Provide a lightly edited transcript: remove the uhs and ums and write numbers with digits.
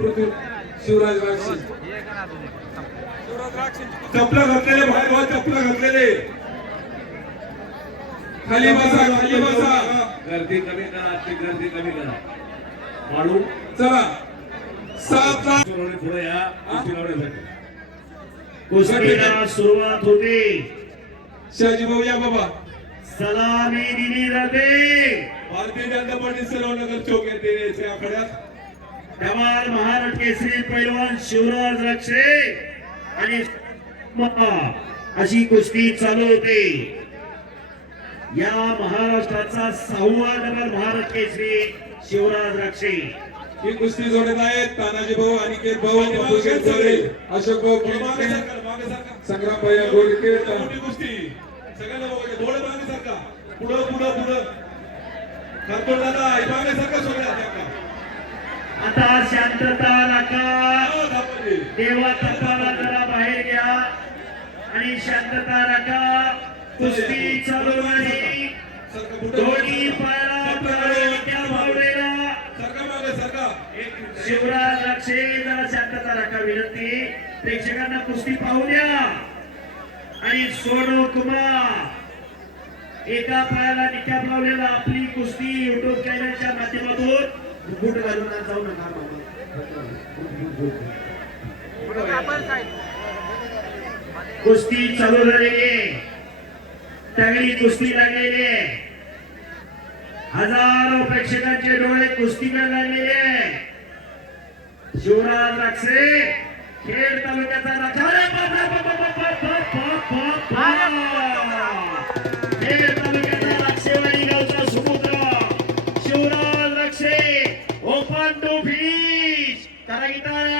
पृथ्वी शिवराज राक्षी चपला घातलेले बाहेर वा चपला घातलेले खाली बसा खाली बसा गर्दी कमी करा आजची गर्दी कमी करा वाढू चला सात पुढे या कुस्ती लावण्यासाठी कुस्तीला सुरुवात होते शहाजी भाऊ या बाबा सलामी दिली जाते भारतीय जनता पार्टी सर्वनगर चौक येथे या आखाड्यात धमाल महाराष्ट्र केसरी पैलवान शिवराज रक्षे आणि अशी कुस्ती चालू होते या महाराष्ट्राचा 6वा डबल महाराष्ट्र केसरी शिवराज रक्षे ही कुस्ती जोडत आहेत तानाजी भाऊ अनिकेत भाऊ बापूशेठ चौरे अशोक भाऊ मागे केळकर, सरकार मागे सरकार संग्राम भैया गोडके मोठी कुस्ती सगळ्यांना बघायचं थोडं मागे सरका पुढं पुढं पुढं खरतोड दादा मागे सरका सगळ्या आता शांतता राखा देवा तपाला जरा बाहेर घ्या आणि शांतता राखा कुस्ती चालू आहे दोन्ही पायाला पराडीच्या भावनेला सरका मागे सरका शिवराज रक्षे जरा शांतता राखा विनंती प्रेक्षकांना कुस्ती पाहू द्या आणि सोनू कुमार एका पायाला निकाप लावलेला आपली कुस्ती युट्यूब चॅनलच्या माध्यमातून बूट घालून जाऊ नका कुस्ती चालू झालेली आहे तगडी कुस्ती लागलेली आहे हजारो प्रेक्षकांचे डोळे कुस्तीकडे लागलेले आहे शिवराज राक्षे खेड तालुक्याचा राखा खेड तालुक्याचा राक्षेवाडी गावचा सुपुत्र Shivraj Rakshe open to finish करा